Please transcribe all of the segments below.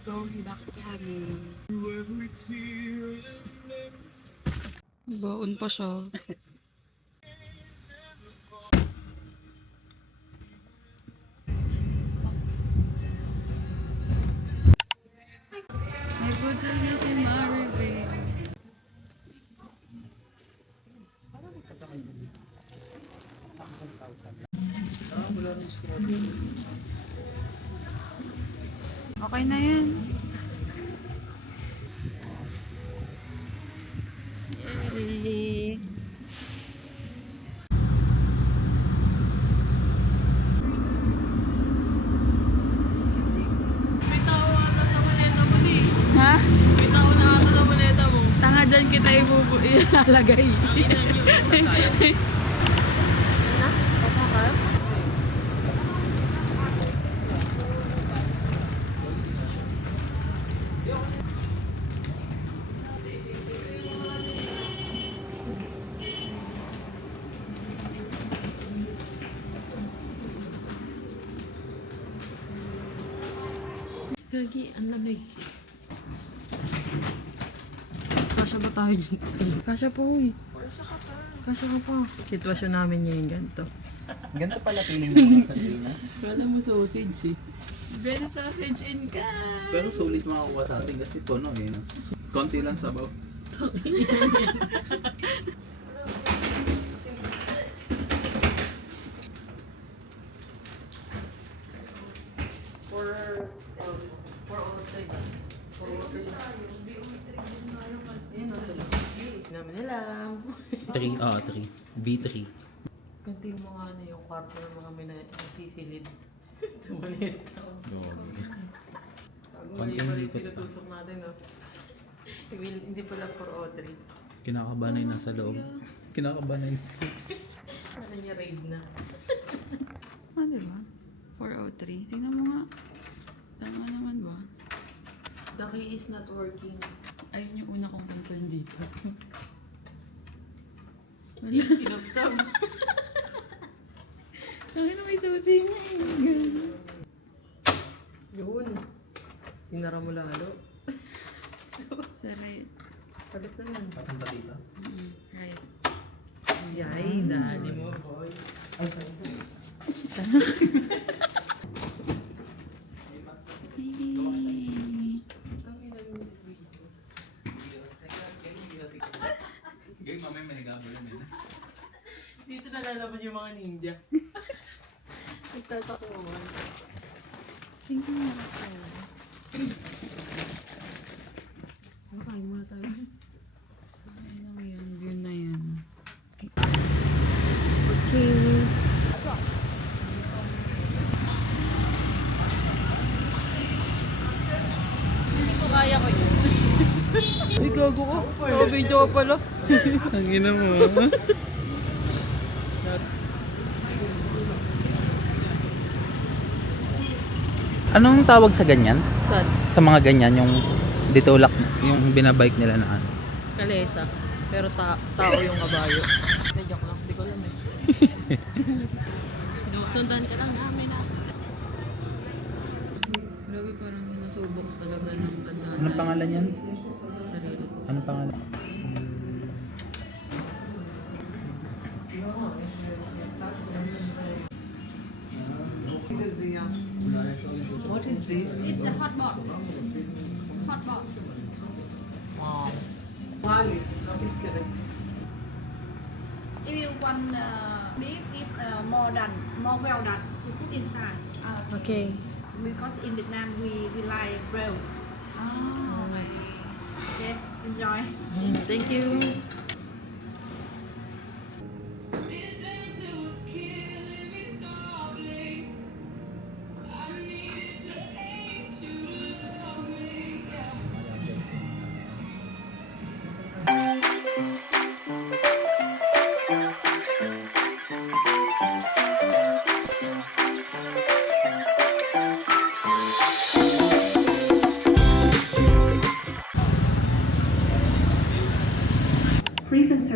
Going back to Hanoi. Baon pa siya. May budol na si Maribel. Okay na yan. Yay! May tao ata sa maleta mo di. Ha? May tao na ata sa maleta mo. Tanga dyan kita ilalagay. Ang ina nyo. Na? Pasakal? Gagi, ang lamig. Kasya ba tayo dito? Kasya po eh. Kasya ka pa. Sitwasyon namin ngayon ganito. Ganito pala feeling ng mga sardinas. Kala mo sausage eh. Very sausage in ka. Pero sulit makakuha sa atin kasi tono eh. No? Konti lang sabaw. Namin nila. 3. B3. Ganti yung mga ano yung kwarto ng mga nasisilid. Tumalita. Mali pa rin pinutusok natin, no? Hindi pala 403. Kinakabanay na sa loob. Kinakabanay na sa loob. Ano niya, raid na. Ano ba? 403. Tingnan mo nga. Tama naman ba? The key is not working. Ayun yung una kong concern dito. Pinagtab. Tangin na may susi na eh. Yun. Sinara mo lalo. Sa right. Palit naman. Papunta dito. Right. Yay, dali mo, boy. Game mamaya may nagabal yun. Dito nalalabas yung mga ninja. Nagtatakuan. Tingnan mo ako. Makain muna tayo. Ano mo yan? View na yan. Okay. Hindi ko kaya ko yun. Ay, gago ko. Naka-video ka pala. Ang ina mo. Anong tawag sa ganyan? Sad. Sa mga ganyan, yung ditulak, yung binabike nila na ano? Kalesa. Pero tao yung kabayo. Kaya joke lang. Hindi ko alam eh. Sinusundan ka lang namin ah. Grabe, parang sinasubok talaga ng tandaan. Anong pangalan yan? Sarili ko. Anong pangalan? What is this? This is the hotpot. Hotpot. Wow. If you want beef is more well done to put inside. Okay. Because in Vietnam we like grill. Ah, okay. Okay, enjoy. Thank you.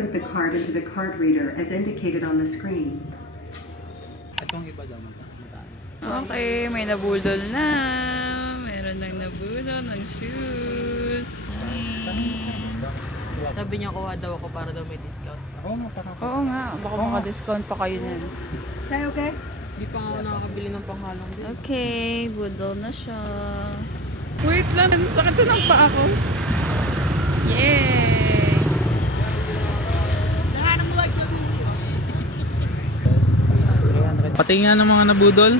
insert the card into the card reader as indicated on the screen. Itong iba daw magkano. Okay, may nabudol na. Meron nang nabudol ng shoes. Sabi niya kuha daw ako para daw may discount. Oo nga, parang Oo nga, baka maka-discount pa kayo niyan. Sa'yo, okay? Hindi pa nga ako nakakabili ng panghalang din. Okay, budol na siya. Wait lang, sakit na ng paa ko. Yay! patingin nga ng mga nabudol.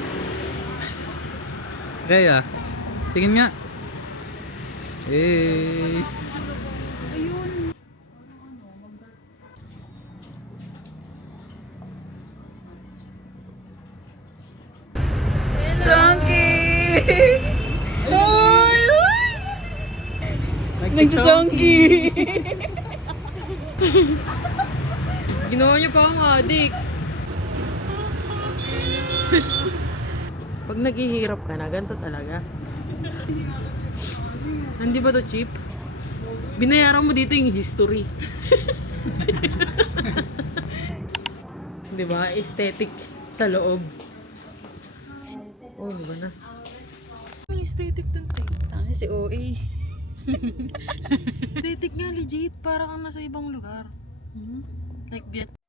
Kaya, tingin nga. Hey. Chunky! Hoy! Nag-chunky! Ginawa niyo pa akong addict. Pag naghihirap ka na, ganito talaga. Hindi ba to cheap? Binayaran mo dito yung history. Diba? Aesthetic sa loob. Oh, diba na? Ang aesthetic dun, te. Ano si OA? Aesthetic nga, legit. Parang kang nasa ibang lugar. Like Vietnamese.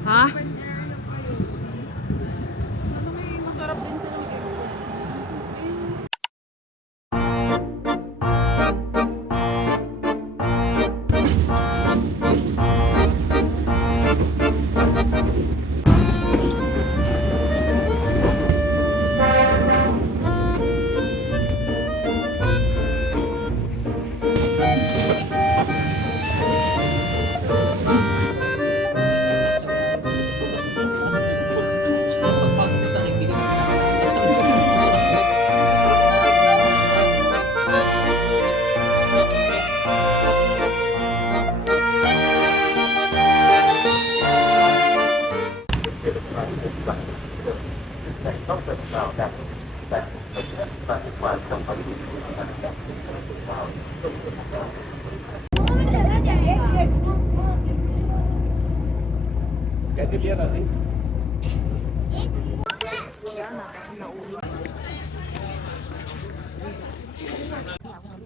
Ha? Masarap din sa ng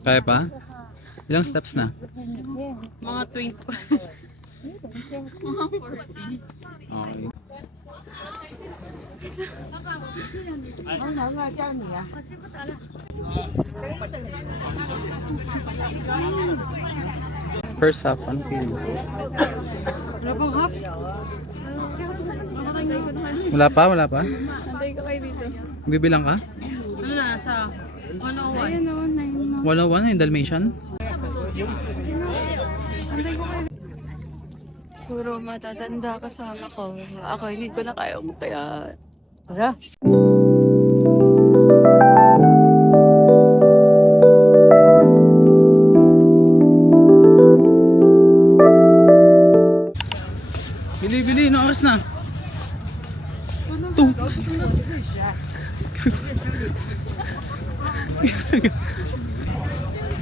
Kaya pa? Ilang steps na? Mga 20 pa. Okay. First half, ano kilo? Wala pang half. Wala pa, wala pa? Antay ko kayo dito. Bibilang ka? Ano na, sa 101? Ayun o, 9 101 yung Dalmatian? Puro matatanda kasama ko. Ako hindi ko na kaya kaya. Tara. Bili, no oras na. Ito.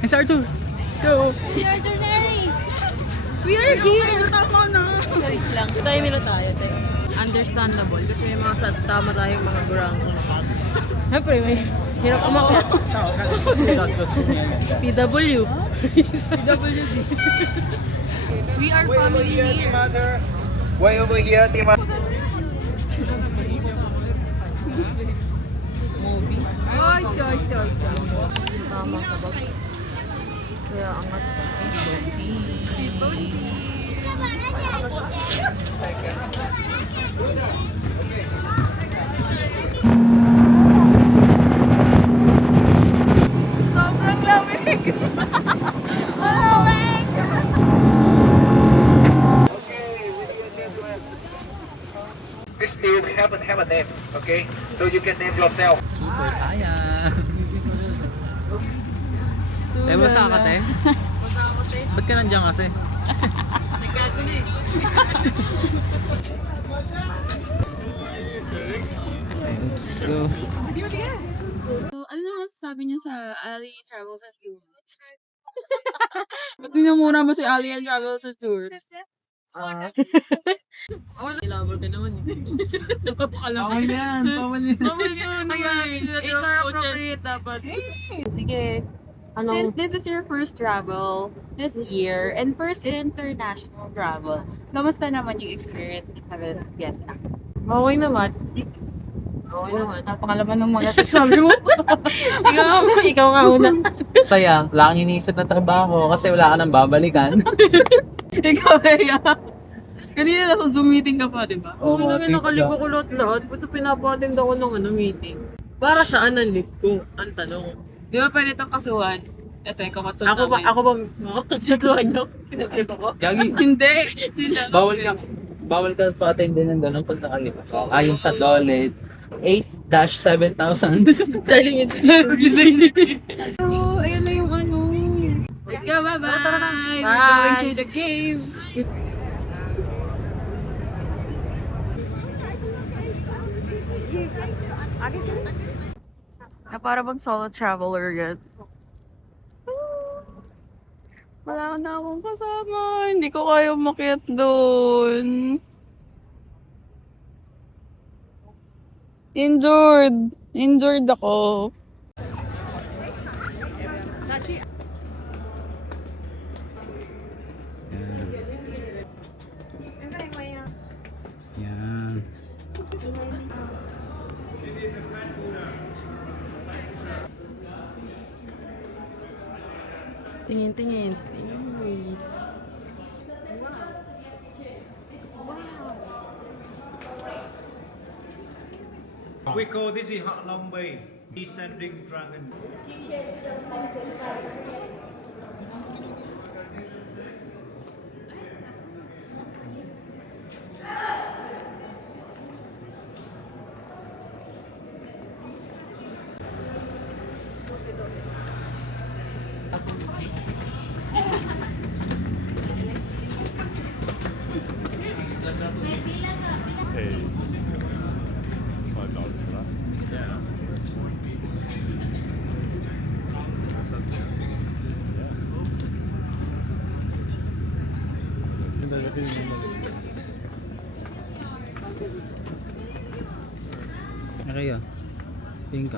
It's Arthur. Go. We are here! Tama na! Choice lang. Tayo nila tayo, tayo. Understandable kasi may mga tama tayong mga grounds. Siyempre, may hirap umakyat. PW. PWD. We are family here. Way over here, team. Movie. Ay, choy. Tama sa bag. Kaya angat. Speedboat tea. Sobrang lamig! This dude have a name, okay? So you can name yourself. Super sayang. Tayo ba sa akate? Ba't ka nandiyan kasi? Nagkaguli. Let's go. So, ano naman sasabi niyo sa Ali Travels and Tours? Ba't minamura mo si Alien Travel sa tour? Ilabal ka naman eh. Bawal yan. Bawal yan. Bawal yun. HR appropriate dapat. Sige. This is your first travel this year and first international travel. Kamusta naman yung experience sa Vietnam? Okay naman. Okay naman. Napakalaman ng mga sasabi mo. ikaw nga una. Saya. Wala kang iniisip na trabaho kasi wala ka nang babalikan. Ikaw kaya. Kanina nasa Zoom meeting ka pa, di ba? Oo, nakalimukulot lahat. Buto pinapatin ako ng meeting. Para saan ang leave ko? Ang tanong. Di ba pwede itong kasuhan? Ito yung kamatsun namin. Ako ba mismo? Natuhan nyo? Pinag-iba ko? Yagi. Hindi. Sila. Bawal ka pa-attend din ng ganun pag nakalimutan. Ayon sa DOLE, 8-7,000. Charlie Oh, ayun na yung ano. Let's go, bye-bye. Bye. We're going to the cave. Na para bang solo traveler yan. Wala na akong kasama. Hindi ko kaya umakyat doon. Injured. Injured ako. Yan. Tingin. We call this is Long Bay, descending dragon. Okay, tingin ka.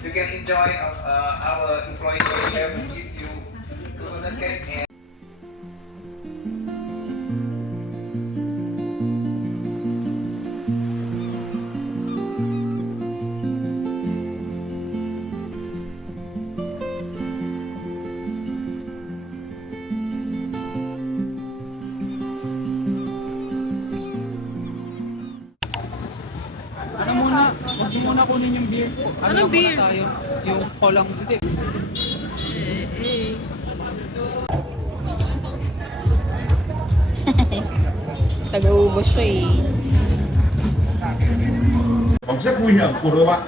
You can enjoy our employees have give you coconut cake and Huwag mo muna kunin yung beer ko. Anong beer? Tayo, yung kolang hindi. Taga-ubos siya eh. Rất nguy hiểm của đội bạn.